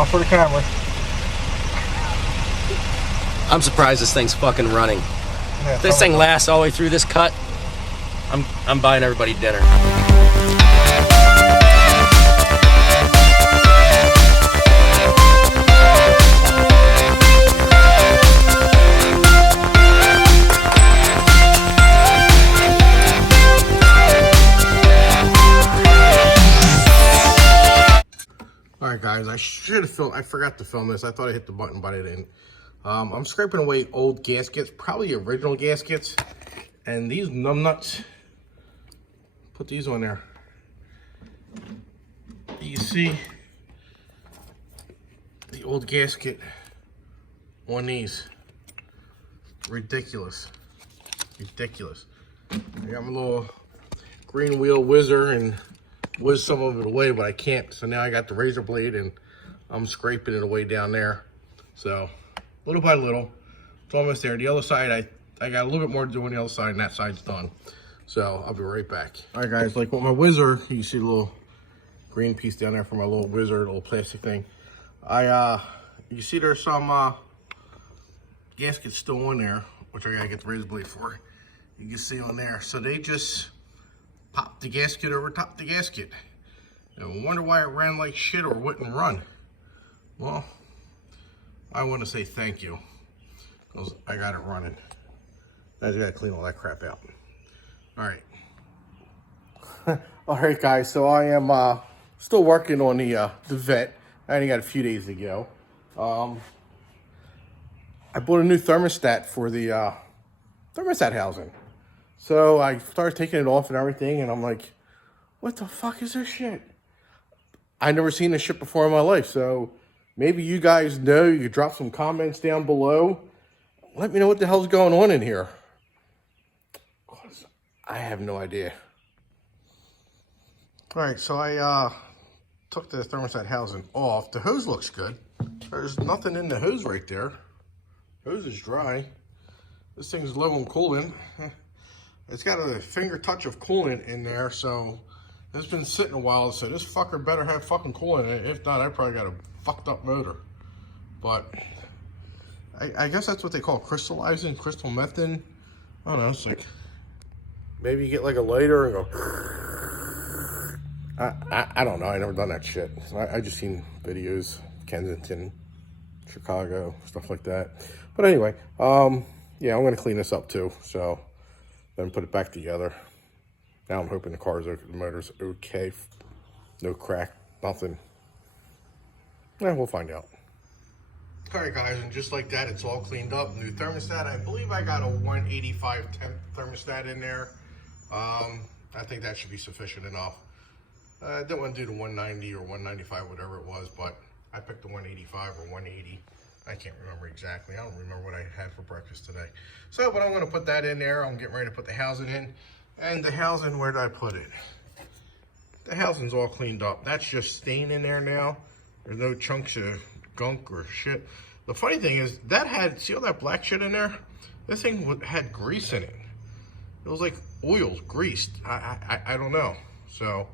on for the camera. I'm surprised this thing's fucking running. Yeah, If this thing lasts all the way through this cut, I'm buying everybody dinner. Alright guys, I forgot to film this. I thought I hit the button, but I didn't. I'm scraping away old gaskets, probably original gaskets. And these numbnuts, put these on there. You see the old gasket on these. Ridiculous. Ridiculous. I got my little green wheel whizzer and whiz some of it away, but I can't. So now I got the razor blade and I'm scraping it away down there. So little by little, it's almost there. The other side, I got a little bit more to do on the other side, and that side's done. So I'll be right back. All right, guys, like with my whizzer, you see a little green piece down there for my little whizzer, little plastic thing. You see there's some gaskets still on there, which I gotta get the razor blade for. You can see on there. So they just popped the gasket over top the gasket. And I wonder why it ran like shit or wouldn't run. Well, I want to say thank you, because I got it running. I just gotta clean all that crap out. All right. All right, guys. So I am still working on the vet. I only got a few days to go. I bought a new thermostat for the thermostat housing. So I started taking it off and everything, and I'm like, what the fuck is this shit? I never seen this shit before in my life. So maybe you guys know. You could drop some comments down below. Let me know what the hell's going on in here. I have no idea. All right, so I took the thermostat housing off. The hose looks good. There's nothing in the hose right there. Hose is dry. This thing's low on coolant. It's got a finger touch of coolant in there, so it's been sitting a while. So this fucker better have fucking coolant in it. If not, I probably got a fucked up motor. But I guess that's what they call crystallizing, crystal methane. I don't know. It's like maybe you get like a lighter and go. I don't know. I never done that shit. I just seen videos, Kensington, Chicago, stuff like that. But anyway, yeah, I'm gonna clean this up too. So then put it back together. Now I'm hoping the motor's okay. No crack, nothing. Yeah, we'll find out. All right, guys, and just like that, it's all cleaned up. New thermostat. I believe I got a 185 temp thermostat in there. I think that should be sufficient enough. I didn't want to do the 190 or 195, whatever it was, but I picked the 185 or 180. I can't remember exactly. I don't remember what I had for breakfast today. So, but I'm going to put that in there. I'm getting ready to put the housing in. And the housing, where did I put it? The housing's all cleaned up. That's just staying in there now. There's no chunks of gunk or shit. The funny thing is, that had, see all that black shit in there? This thing had grease in it. It was like oil, greased. I don't know. So,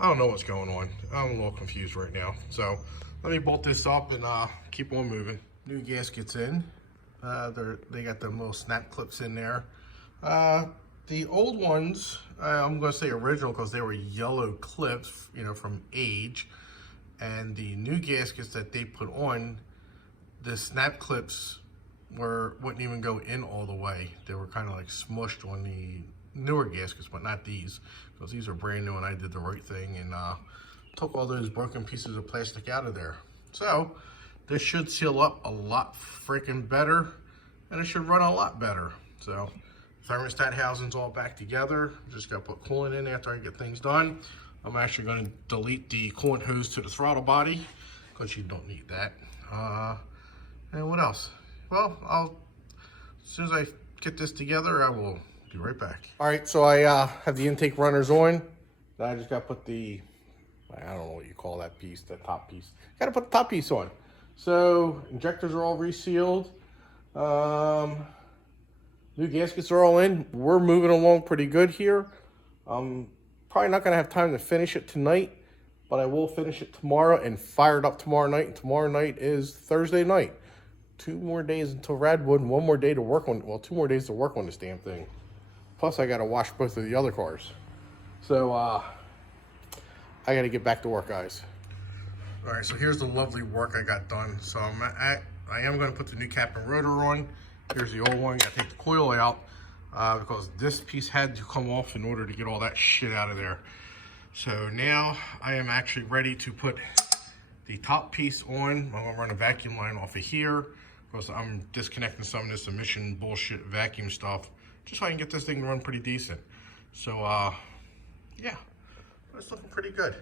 I don't know what's going on. I'm a little confused right now. So, let me bolt this up and keep on moving. New gaskets in. They got them little snap clips in there. The old ones, I'm going to say original because they were yellow clips, you know, from age. And the new gaskets that they put on, the snap clips wouldn't even go in all the way. They were kind of like smushed on the newer gaskets, but not these, because these are brand new and I did the right thing and took all those broken pieces of plastic out of there. So this should seal up a lot freaking better, and it should run a lot better. So thermostat housing's all back together. Just got to put coolant in after I get things done. I'm actually going to delete the coolant hose to the throttle body because you don't need that. And what else? Well, as soon as I get this together, I will be right back. All right, so I have the intake runners on. Then I just got to put the, I don't know what you call that piece, the top piece. Got to put the top piece on. So injectors are all resealed. New gaskets are all in. We're moving along pretty good here. Probably not going to have time to finish it tonight, but I will finish it tomorrow and fire it up tomorrow night. And tomorrow night is Thursday night. 2 more days until Radwood, and 1 more day to work on, well, 2 more days to work on this damn thing. Plus, I got to wash both of the other cars. So, I got to get back to work, guys. All right, so here's the lovely work I got done. So I am going to put the new cap and rotor on. Here's the old one. Got to take the coil out because this piece had to come off in order to get all that shit out of there. So now I am actually ready to put the top piece on. I'm going to run a vacuum line off of here because I'm disconnecting some of this emission bullshit vacuum stuff just so I can get this thing to run pretty decent. So, yeah, it's looking pretty good.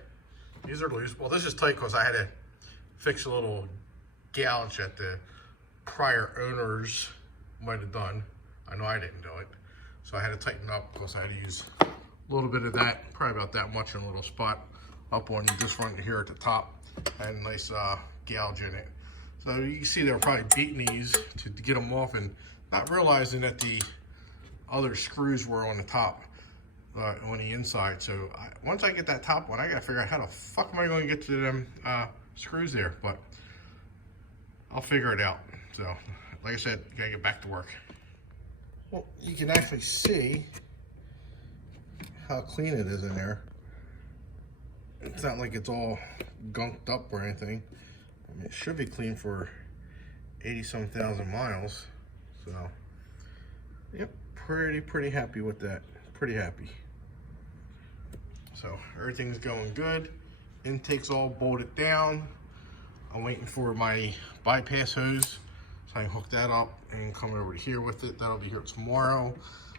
These are loose. Well, this is tight because I had to fix a little gouge that the prior owners might have done. I know I didn't do it. So I had to tighten up because I had to use a little bit of that, probably about that much in a little spot up on this front here at the top. Had a nice gouge in it. So you can see they're probably beating these to get them off and not realizing that the other screws were on the top. On the inside. So once I get that top one, I gotta figure out how the fuck am I going to get to them screws there, but I'll figure it out. So like I said, gotta get back to work. Well, you can actually see how clean it is in there. It's not like it's all gunked up or anything. I mean, it should be clean for 80-some thousand miles. So yep, pretty happy with that. Pretty happy. So everything's going good. Intake's all bolted down. I'm waiting for my bypass hose so I can hook that up and come over to here with it. That'll be here tomorrow.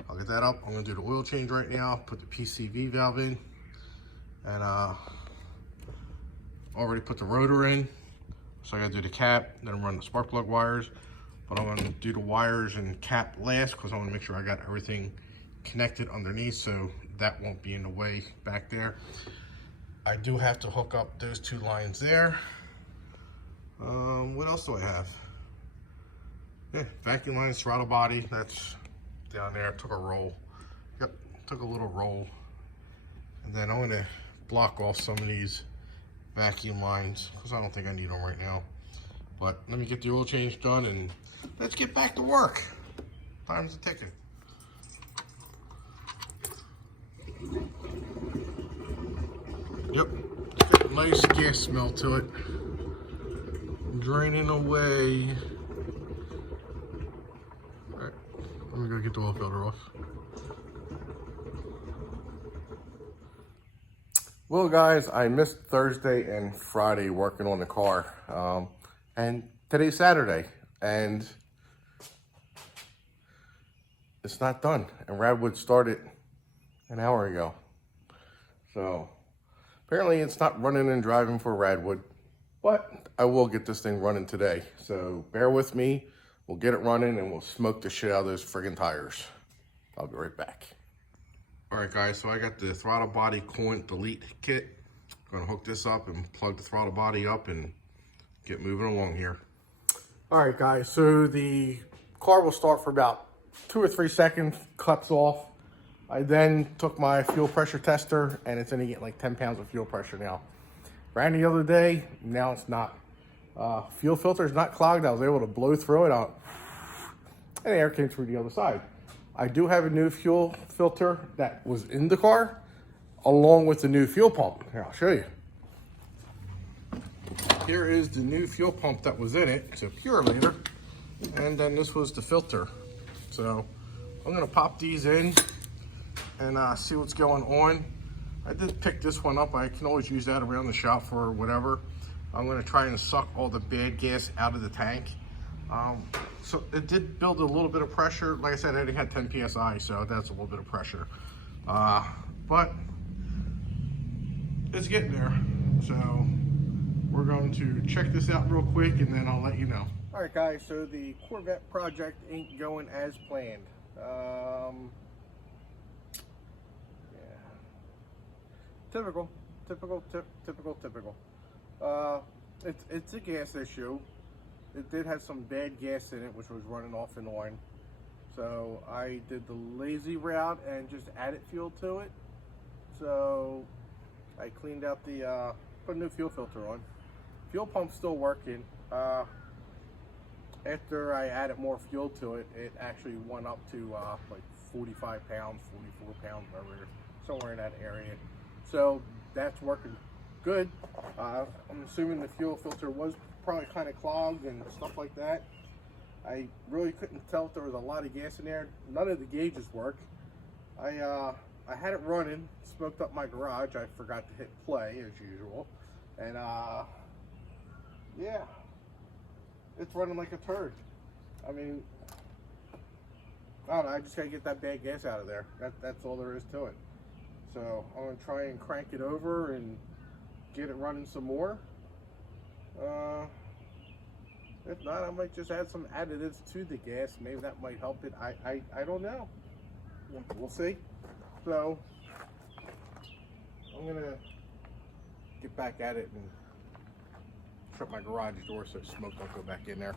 I'll get that up. I'm gonna do the oil change right now, put the PCV valve in, and already put the rotor in. So I gotta do the cap, then run the spark plug wires. But I'm gonna do the wires and cap last because I wanna make sure I got everything connected underneath so that won't be in the way back there. I do have to hook up those 2 lines there. What else do I have? Yeah, vacuum lines, throttle body, that's down there. Took a roll. Yep, took a little roll. And then I'm gonna block off some of these vacuum lines because I don't think I need them right now. But let me get the oil change done and let's get back to work. Time's ticking. Yep, it's got a nice gas smell to it. Draining away. All right, let me go get the oil filter off. Well, guys, I missed Thursday and Friday working on the car. And today's Saturday, and it's not done. And Radwood started an hour ago. So apparently it's not running and driving for Radwood, but I will get this thing running today. So bear with me. We'll get it running and we'll smoke the shit out of those friggin' tires. I'll be right back. All right, guys, so I got the throttle body coolant delete kit. I'm gonna hook this up and plug the throttle body up and get moving along here. All right, guys, so the car will start for about 2 or 3 seconds, cuts off. I then took my fuel pressure tester and it's gonna get like 10 pounds of fuel pressure now. Ran the other day, now it's not. Fuel filter is not clogged. I was able to blow through it out and air came through the other side. I do have a new fuel filter that was in the car along with the new fuel pump. Here, I'll show you. Here is the new fuel pump that was in it. It's a Purelator. And then this was the filter. So I'm gonna pop these in and see what's going on. I did pick this one up. I can always use that around the shop for whatever. I'm gonna try and suck all the bad gas out of the tank. So it did build a little bit of pressure. Like I said, I only had 10 PSI, so that's a little bit of pressure. But it's getting there. So we're going to check this out real quick and then I'll let you know. All right, guys, so the Corvette project ain't going as planned. Typical. It's a gas issue. It did have some bad gas in it, which was running off and on. So I did the lazy route and just added fuel to it. So I cleaned out the put a new fuel filter on. Fuel pump's still working. After I added more fuel to it, it actually went up to like 45 pounds, 44 pounds, whatever, somewhere in that area. So that's working good. I'm assuming the fuel filter was probably kind of clogged and stuff like that. I really couldn't tell if there was a lot of gas in there. None of the gauges work. I had it running, smoked up my garage. I forgot to hit play as usual, and yeah, it's running like a turd. I mean, I don't know, I just gotta get that bad gas out of there. That's all there is to it. So I'm gonna try and crank it over and get it running some more. If not, I might just add some additives to the gas. Maybe that might help it. I don't know. We'll see. So I'm gonna get back at it and shut my garage door so smoke don't go back in there.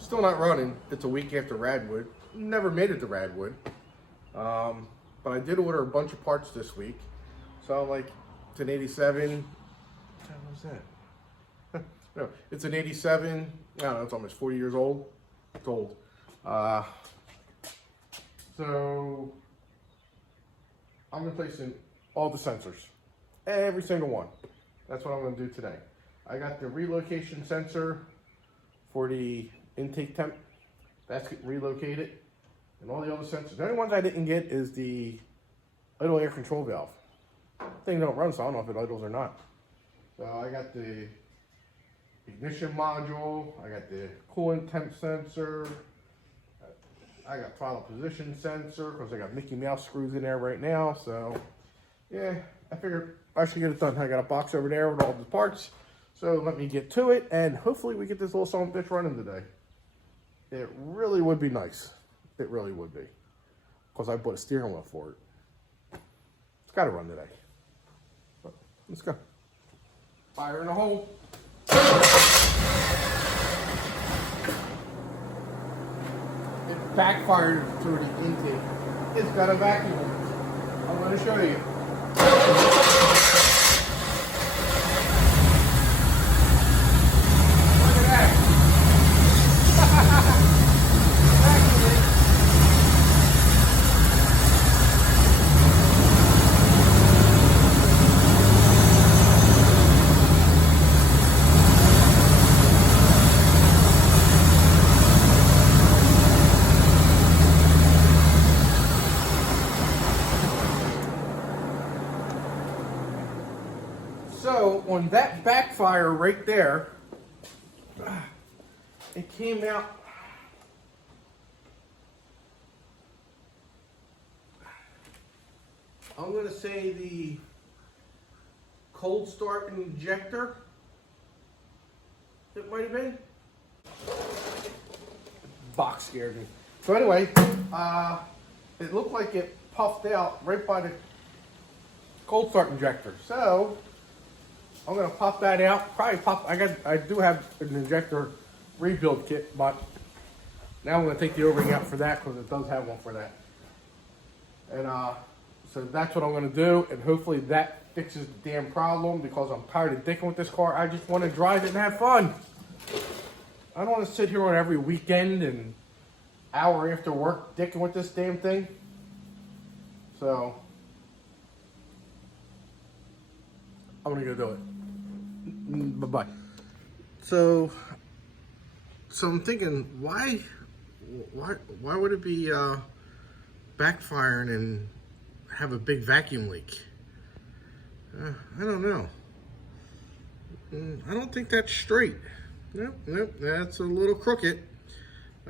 Still not running. It's a week after Radwood. Never made it to Radwood. But I did order a bunch of parts this week. So like, it's an 87. What was that? No, it's an 87. I don't know, it's almost 40 years old. It's old. So I'm replacing all the sensors. Every single one. That's what I'm going to do today. I got the relocation sensor for the intake temp. That's getting relocated. And all the other sensors. The only ones I didn't get is the idle air control valve. Thing don't run, so I don't know if it idles or not. So I got the ignition module. I got the coolant temp sensor. I got throttle position sensor because I got Mickey Mouse screws in there right now. So yeah, I figured I should get it done. I got a box over there with all the parts. So let me get to it, and hopefully we get this little son of a bitch running today. It really would be nice. It really would be. Because I bought a steering wheel for it. It's got to run today. But let's go. Fire in the hole. It backfired through the intake. It's got a vacuum. I'm going to show you. on that backfire right there, it came out. I'm going to say the cold start injector. It might have been. Box scared me. So anyway, it looked like it puffed out right by the cold start injector. So I'm gonna pop that out. Probably pop. I do have an injector rebuild kit, but now I'm gonna take the O-ring out for that because it does have one for that. And so that's what I'm gonna do, and hopefully that fixes the damn problem because I'm tired of dicking with this car. I just want to drive it and have fun. I don't want to sit here on every weekend and hour after work dicking with this damn thing. So I'm gonna go do it. Bye-bye. So I'm thinking, why would it be backfiring and have a big vacuum leak? I don't know. I don't think that's straight. Nope, that's a little crooked.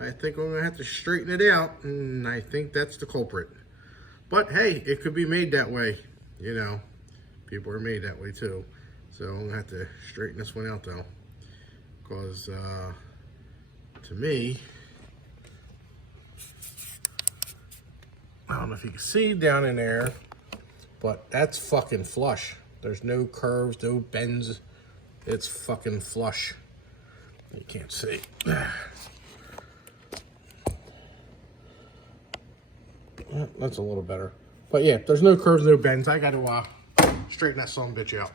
I think I'm gonna have to straighten it out, and I think that's the culprit. But hey, it could be made that way. You know, people are made that way too. So I'm gonna have to straighten this one out though, because to me, I don't know if you can see down in there, but that's fucking flush. There's no curves, no bends. It's fucking flush. You can't see. That's a little better. But yeah, there's no curves, no bends. I got to straighten that son of a bitch out.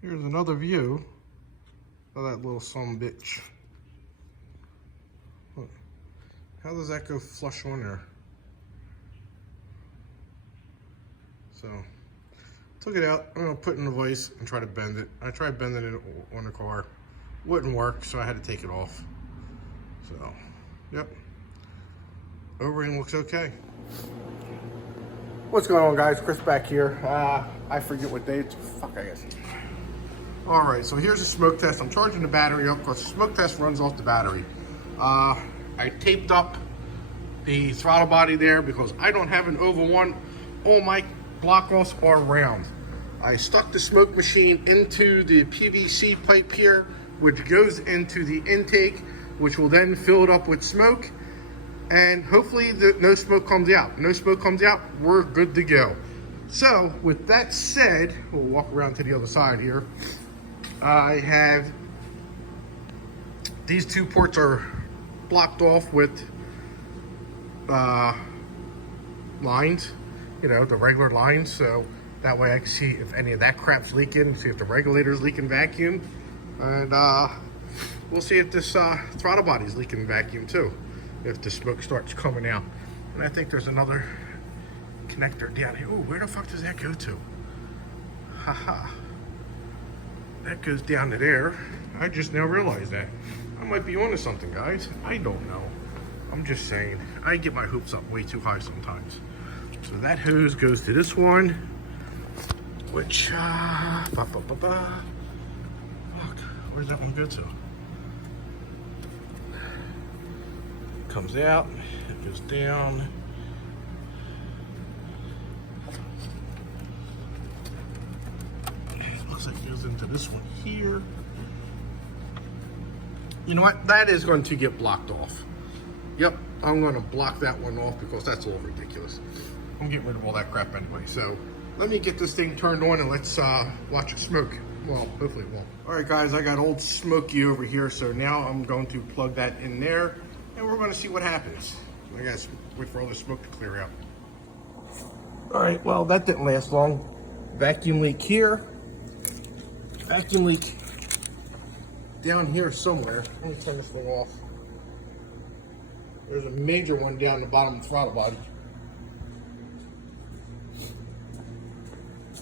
Here's another view of that little son of a bitch. Look. How does that go flush on there? So, took it out. I'm going to put it in the vise and try to bend it. I tried bending it on the car. Wouldn't work, so I had to take it off. So, yep. O-ring looks okay. What's going on, guys? Chris back here. I forget what day it's. Fuck, I guess. Alright, so here's the smoke test. I'm charging the battery up because the smoke test runs off the battery. I taped up the throttle body there because I don't have an oval one. All my block offs are round. I stuck the smoke machine into the PVC pipe here, which goes into the intake, which will then fill it up with smoke. And hopefully no smoke comes out. No smoke comes out, we're good to go. So with that said, we'll walk around to the other side here. I have, these two ports are blocked off with lines, you know, the regular lines. So that way I can see if any of that crap's leaking, see if the regulator's leaking vacuum. And we'll see if this throttle body's leaking vacuum too, if the smoke starts coming out. And I think there's another connector down here. Oh, where the fuck does that go to? Haha. That goes down to there. I just now realized that. I might be onto something, guys. I don't know. I'm just saying. I get my hoops up way too high sometimes. So that hose goes to this one, which, fuck, where's that one go to? Comes out, it goes down. It looks like it goes into this one here. You know what? That is going to get blocked off. Yep, I'm going to block that one off because that's a little ridiculous. I'm getting rid of all that crap anyway. So let me get this thing turned on and let's watch it smoke. Well, hopefully it won't. All right, guys, I got old Smokey over here. So now I'm going to plug that in there and we're going to see what happens. I guess wait for all the smoke to clear out. All right, well, that didn't last long. Vacuum leak here. Vacuum leak down here somewhere. Let me turn this thing off. There's a major one down the bottom of the throttle body.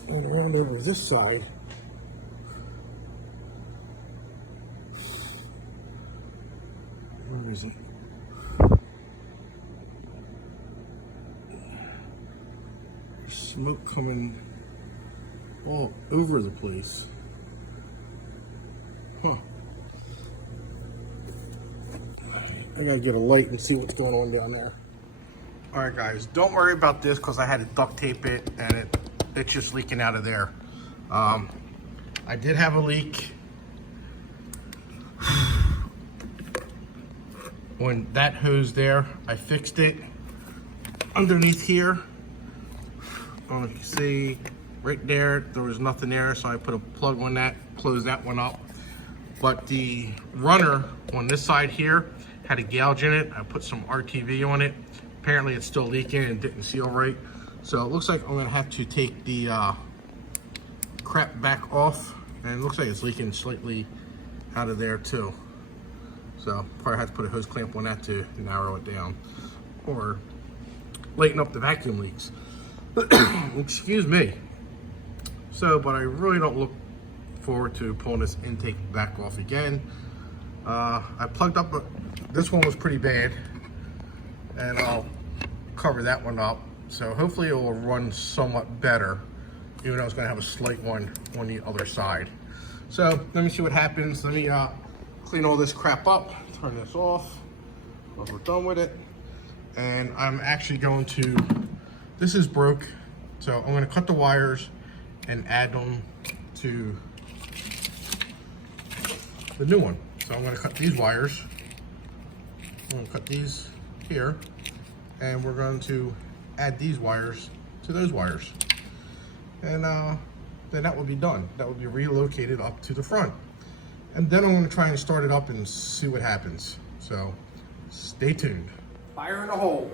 And around over this side. Where is it? There's smoke coming all over the place. Huh. I gotta get a light and see what's going on down there. All right, guys, don't worry about this because I had to duct tape it and it's just leaking out of there. I did have a leak when that hose there. I fixed it underneath here. You can see right there was nothing there, so I put a plug on that, closed that one up. But the runner on this side here had a gouge in it. I put some RTV on it. Apparently it's still leaking and didn't seal right. So it looks like I'm gonna have to take the crap back off, and it looks like it's leaking slightly out of there too. So probably have to put a hose clamp on that to narrow it down or lighten up the vacuum leaks. Excuse me. So, but I really don't look forward to pulling this intake back off again. I plugged up, this one was pretty bad, and I'll cover that one up. So hopefully it will run somewhat better, even though it's gonna have a slight one on the other side. So let me see what happens. Let me clean all this crap up, turn this off once we're done with it. And I'm actually going to, this is broke, so I'm gonna cut the wires and add them to the new one. So I'm gonna cut these wires. I'm gonna cut these here, and we're going to add these wires to those wires. And then that will be done. That will be relocated up to the front. And then I'm gonna try and start it up and see what happens. So stay tuned. Fire in the hole.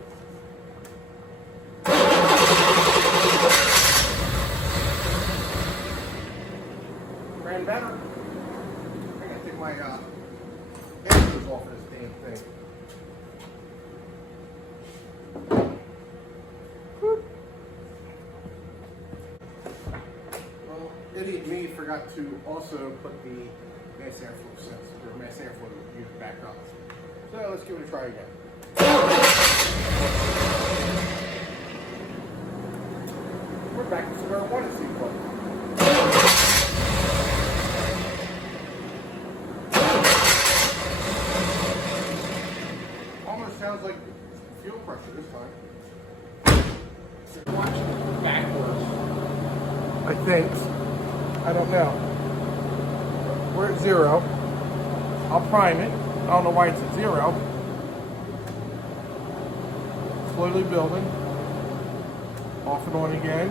Ran better. I gotta take my anchors off of this damn thing. Whew. Well, idiot me forgot to also put the mass airflow sensor, or mass airflow unit back up. So let's give it a try again. We're back to square one at C4. Almost sounds like fuel pressure this time. Watch it backwards. I think. I don't know. We're at 0. I'll prime it. I don't know why it's at 0. Slowly building. Off and on again.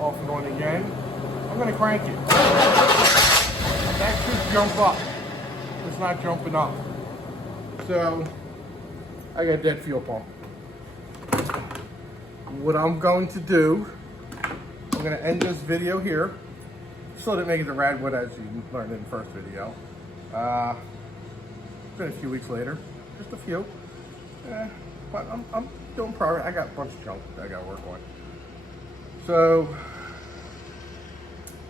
Off and on again. I'm going to crank it. That should jump up. It's not jumping up. So, I got a dead fuel pump. What I'm going to do, I'm going to end this video here. Still didn't make it to Radwood as you learned in the first video. It's been a few weeks later. Just a few. But I'm doing progress. I got a bunch of junk that I got to work on. So,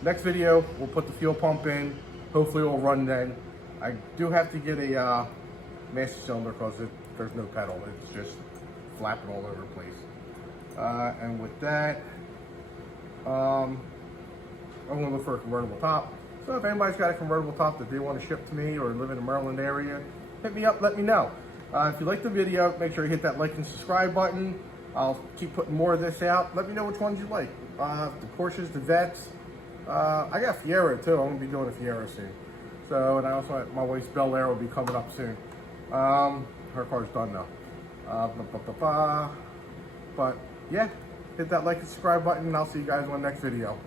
next video, we'll put the fuel pump in. Hopefully it'll run then. I do have to get a master cylinder because there's no pedal. It's just flapping all over the place. And with that, I'm going to look for a convertible top. So if anybody's got a convertible top that they want to ship to me or live in the Maryland area, hit me up, let me know. If you like the video, make sure you hit that like and subscribe button. I'll keep putting more of this out. Let me know which ones you like. The Porsches, the Vets. I got Fiero too. I'm going to be doing a Fiero soon. So, and I also, my wife's Bel Air will be coming up soon. Her car's done now. But yeah, hit that like and subscribe button and I'll see you guys on the next video.